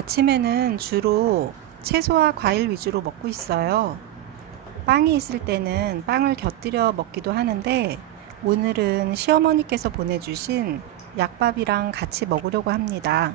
아침에는 주로 채소와 과일 위주로 먹고 있어요. 빵이 있을 때는 빵을 곁들여 먹기도 하는데 오늘은 시어머니께서 보내주신 약밥이랑 같이 먹으려고 합니다.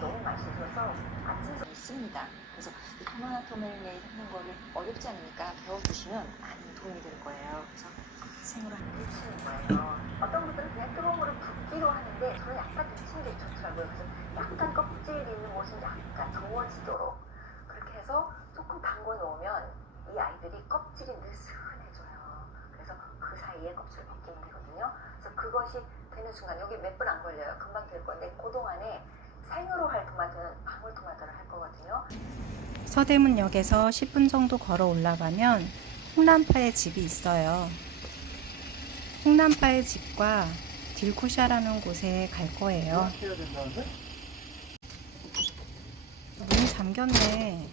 너무 맛있어서 아침에 있습니다. 그래서 이 토마토 토메이네이드 하는 거를 어렵지 않으니까 배워두시면 많이 도움이 될 거예요. 그래서 생으로 하는 게 치는 거예요. 어떤 분들은 그냥 뜨거운 물을 붓기로 하는데 저는 약간 데치는 게 좋더라고요. 그래서 약간 껍질 있는 곳은 약간 저어지도록 그렇게 해서 조금 담궈 놓으면 이 아이들이 껍질이 느슨해져요. 그래서 그 사이에 껍질을 벗기면 되거든요. 그래서 그것이 되는 순간 여기 몇 분 안 걸려요. 금방 될 건데 그동안에 생으로 할 토마토는 방울토마토를 할 거거든요. 서대문역에서 10분 정도 걸어 올라가면 홍남파의 집이 있어요. 홍남파의 집과 딜코샤라는 곳에 갈 거예요. 문이 잠겼네.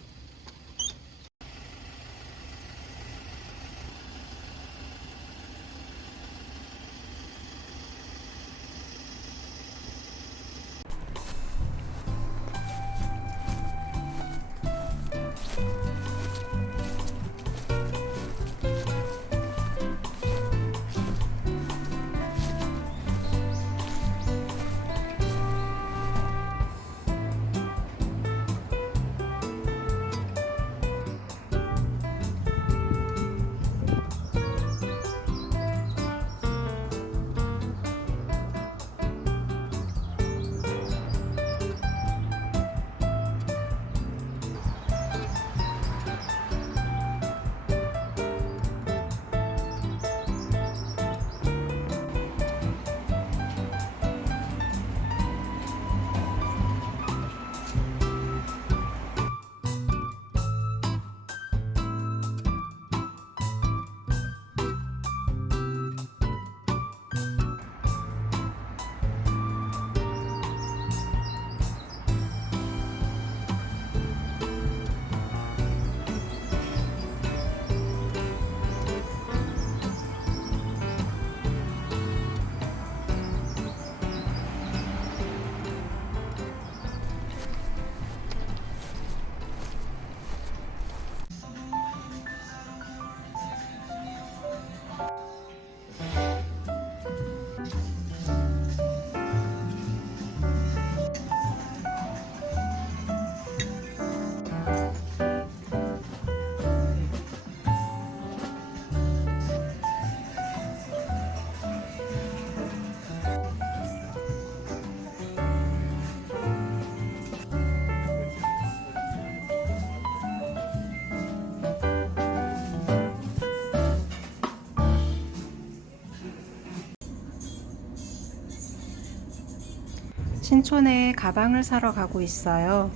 신촌에 가방을 사러 가고 있어요.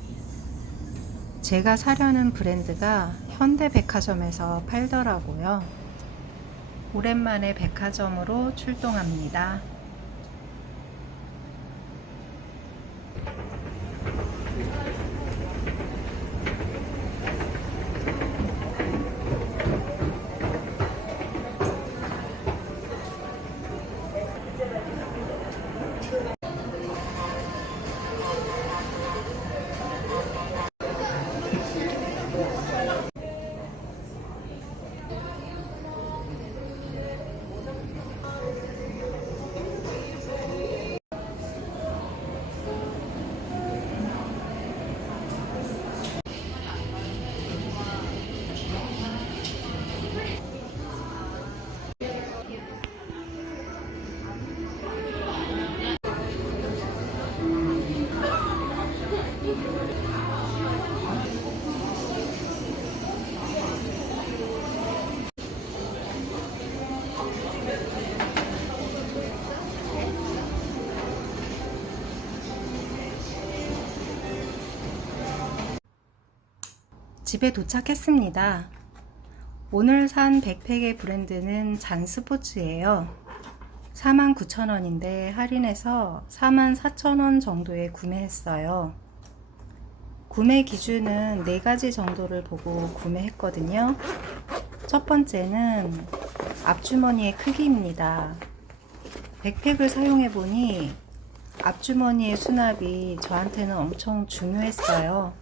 제가 사려는 브랜드가 현대백화점에서 팔더라고요. 오랜만에 백화점으로 출동합니다. 집에 도착했습니다. 오늘 산 백팩의 브랜드는 잔스포츠예요. 49,000원인데 할인해서 44,000원 정도에 구매했어요. 구매 기준은 4가지 정도를 보고 구매했거든요. 첫 번째는 앞주머니의 크기입니다. 백팩을 사용해 보니 앞주머니의 수납이 저한테는 엄청 중요했어요.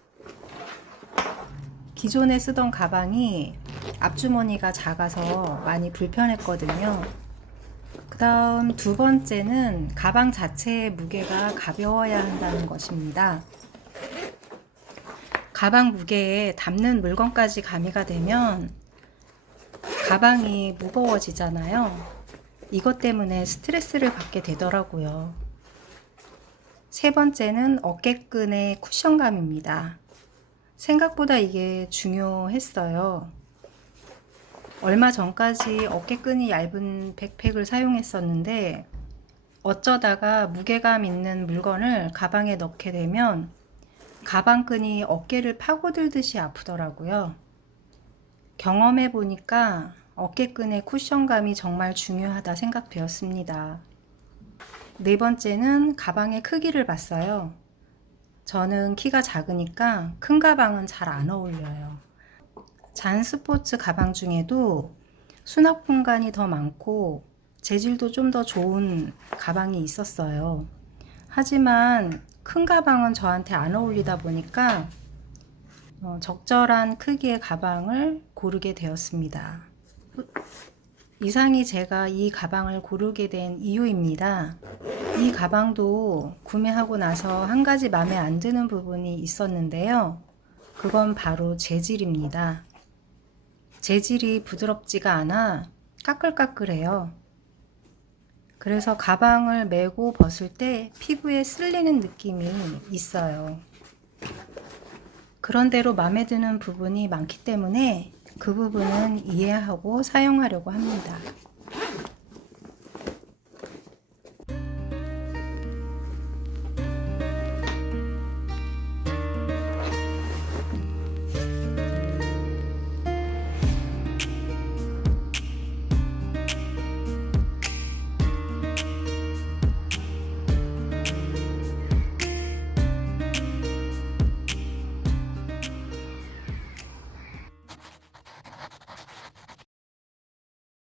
기존에 쓰던 가방이 앞주머니가 작아서 많이 불편했거든요. 그 다음 두 번째는 가방 자체의 무게가 가벼워야 한다는 것입니다. 가방 무게에 담는 물건까지 가미가 되면 가방이 무거워지잖아요. 이것 때문에 스트레스를 받게 되더라고요. 세 번째는 어깨끈의 쿠션감입니다. 생각보다 이게 중요했어요. 얼마 전까지 어깨끈이 얇은 백팩을 사용했었는데 어쩌다가 무게감 있는 물건을 가방에 넣게 되면 가방끈이 어깨를 파고들듯이 아프더라고요. 경험해 보니까 어깨끈의 쿠션감이 정말 중요하다 생각되었습니다. 네 번째는 가방의 크기를 봤어요. 저는 키가 작으니까 큰 가방은 잘 안 어울려요. 잔스포츠 가방 중에도 수납 공간이 더 많고 재질도 좀 더 좋은 가방이 있었어요. 하지만 큰 가방은 저한테 안 어울리다 보니까 적절한 크기의 가방을 고르게 되었습니다. 이상이 제가 이 가방을 고르게 된 이유입니다. 이 가방도 구매하고 나서 한 가지 마음에 안 드는 부분이 있었는데요. 그건 바로 재질입니다. 재질이 부드럽지가 않아 까끌까끌해요. 그래서 가방을 메고 벗을 때 피부에 쓸리는 느낌이 있어요. 그런대로 마음에 드는 부분이 많기 때문에 그 부분은 이해하고 사용하려고 합니다.